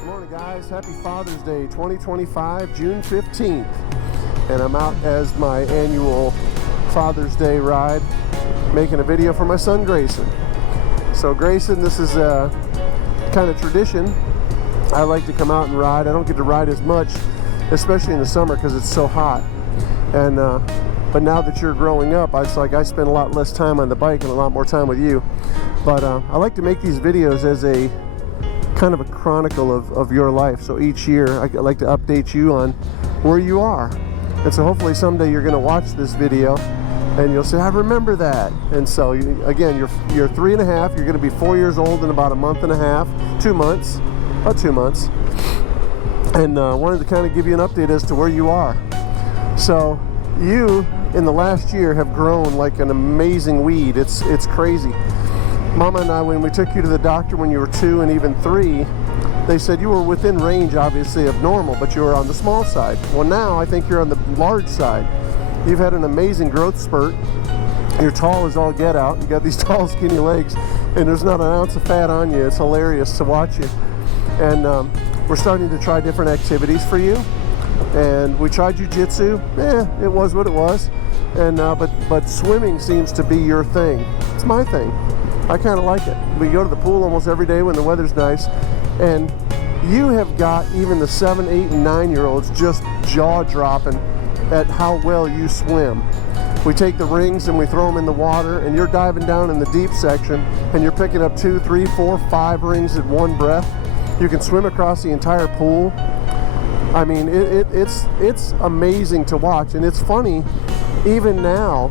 Good morning, guys. Happy Father's Day 2025, June 15th. And I'm out as my annual Father's Day ride, making a video for my son, Grayson. So Grayson, this is a kind of tradition. I like to come out and ride. I don't get to ride as much, especially in the summer because it's so hot. And but now that you're growing up, it's like I spend a lot less time on the bike and a lot more time with you. But I like to make these videos as a kind of a chronicle of your life. So each year I like to update you on where you are. And so hopefully someday you're going to watch this video and you'll say, I remember that. And so again, you're 3.5, you're going to be 4 years old in about a month and a half, 2 months, about 2 months. And wanted to kind of give you an update as to where you are. So you in the last year have grown like an amazing weed. It's crazy. Mama and I, when we took you to the doctor when you were 2 and even 3, they said you were within range, obviously, of normal, but you were on the small side. Well, now I think you're on the large side. You've had an amazing growth spurt. You're tall as all get out. You got these tall, skinny legs, and there's not an ounce of fat on you. It's hilarious to watch you. And we're starting to try different activities for you. And we tried jiu-jitsu. It was what it was. And but swimming seems to be your thing. It's my thing. I kind of like it. We go to the pool almost every day when the weather's nice, and you have got even the 7, 8, and 9-year-olds just jaw-dropping at how well you swim. We take the rings and we throw them in the water, and you're diving down in the deep section, and you're picking up 2, 3, 4, 5 rings at one breath. You can swim across the entire pool. I mean, it's amazing to watch, and it's funny, even now,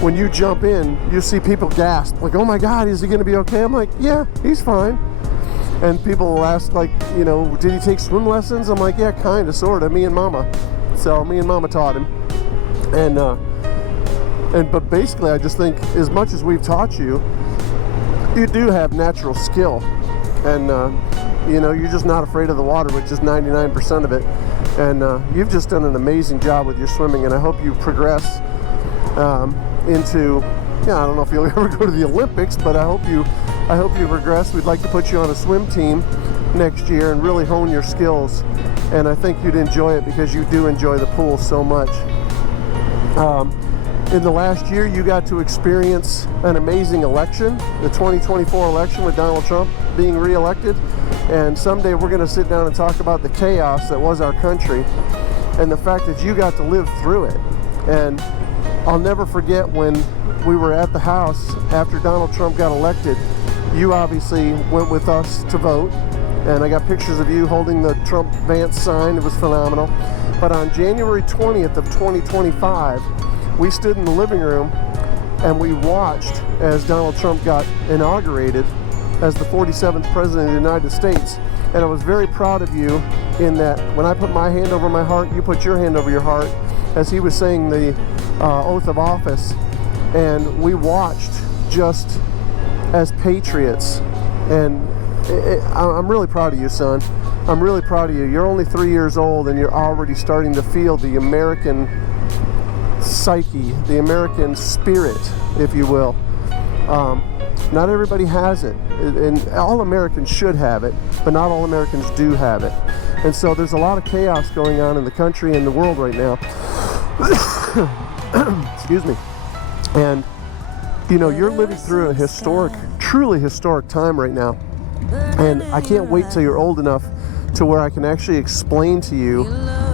when you jump in, you see people gasp, like, oh my God, is he going to be okay? I'm like, yeah, he's fine. And people will ask, like, you know, did he take swim lessons? I'm like, yeah, kind of, sort of, me and Mama. So me and Mama taught him. But basically, I just think as much as we've taught you, you do have natural skill. And, you know, you're just not afraid of the water, which is 99% of it. And you've just done an amazing job with your swimming, and I hope you progress into, I don't know if you'll ever go to the Olympics, but I hope you progress. We'd like to put you on a swim team next year and really hone your skills, and I think you'd enjoy it because you do enjoy the pool so much. In the last year, you got to experience an amazing election, the 2024 election with Donald Trump being re-elected, and someday we're going to sit down and talk about the chaos that was our country and the fact that you got to live through it. And I'll never forget when we were at the house after Donald Trump got elected. You obviously went with us to vote, and I got pictures of you holding the Trump Vance sign. It was phenomenal. But on January 20th of 2025, we stood in the living room and we watched as Donald Trump got inaugurated as the 47th President of the United States. And I was very proud of you in that when I put my hand over my heart, you put your hand over your heart as he was saying the oath of office. And we watched just as patriots. And I'm really proud of you, son. I'm really proud of you. You're only 3 years old and you're already starting to feel the American psyche, the American spirit, if you will. Not everybody has it, and all Americans should have it, but not all Americans do have it. And so there's a lot of chaos going on in the country and the world right now. Excuse me. And you know, you're living through a historic, truly historic time right now. And I can't wait till you're old enough to where I can actually explain to you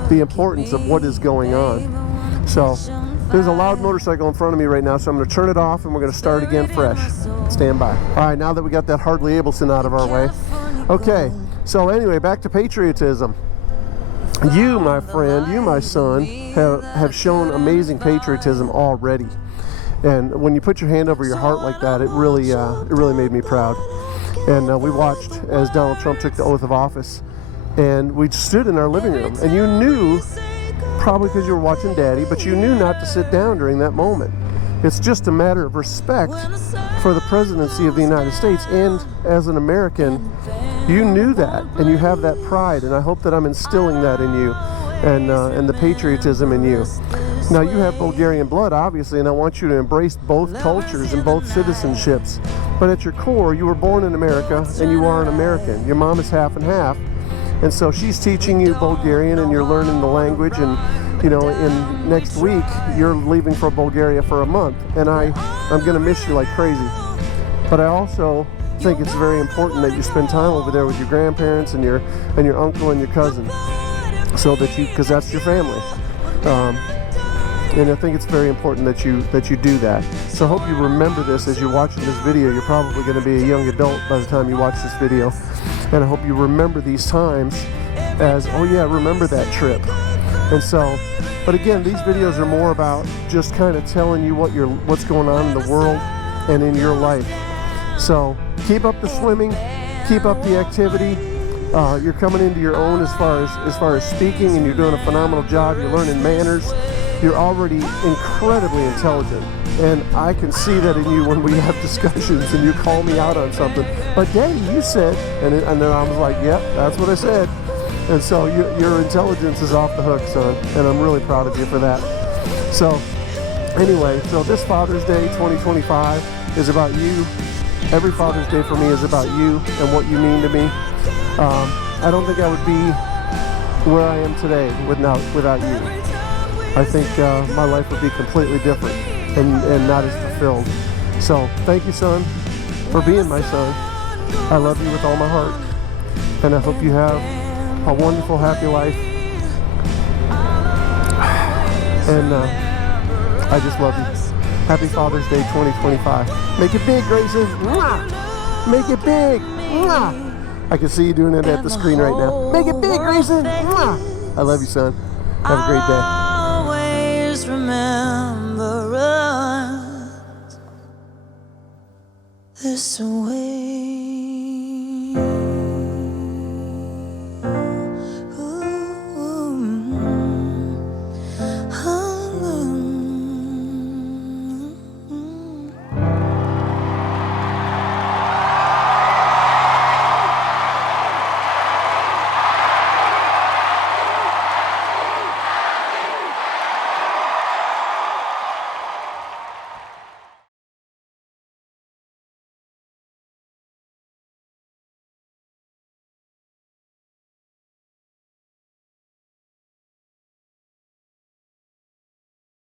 the importance of what is going on. So there's a loud motorcycle in front of me right now, so I'm going to turn it off and we're going to start again fresh. Stand by. All right, now that we got that Hardly Ableton out of our way. Okay, so anyway, back to patriotism. You, my friend, you, my son, have shown amazing patriotism already. And when you put your hand over your heart like that, it really made me proud. And we watched as Donald Trump took the oath of office, and we stood in our living room, and you knew, probably because you were watching Daddy, but you knew not to sit down during that moment. It's just a matter of respect for the presidency of the United States, and as an American, you knew that, and you have that pride, and I hope that I'm instilling that in you, and the patriotism in you. Now, you have Bulgarian blood, obviously, and I want you to embrace both cultures and both citizenships. But at your core, you were born in America, and you are an American. Your mom is half and half. And so she's teaching you Bulgarian, and you're learning the language. And you know, in next week you're leaving for Bulgaria for a month, and I'm gonna miss you like crazy. But I also think it's very important that you spend time over there with your grandparents and your uncle and your cousin, so that because that's your family. And I think it's very important that you do that. So I hope you remember this as you're watching this video. You're probably going to be a young adult by the time you watch this video, and I hope you remember these times as, oh yeah, remember that trip. And so, but again, these videos are more about just kind of telling you what's going on in the world and in your life. So keep up the swimming, keep up the activity. You're coming into your own as far as speaking, and you're doing a phenomenal job. You're learning manners. You're already incredibly intelligent, and I can see that in you when we have discussions and you call me out on something. But Daddy, you said, and then I was like, yep, that's what I said. And so your intelligence is off the hook, son, and I'm really proud of you for that. So anyway, so this Father's Day 2025 is about you. Every Father's Day for me is about you and what you mean to me. I don't think I would be where I am today without you. I think my life would be completely different and not as fulfilled. So thank you, son, for being my son. I love you with all my heart, and I hope you have a wonderful, happy life. And I just love you. Happy Father's Day 2025. Make it big, Grayson. Mwah! Make it big. Mwah! I can see you doing it at the screen right now. Make it big, Grayson. Mwah! I love you, son. Have a great day. Remember us this way.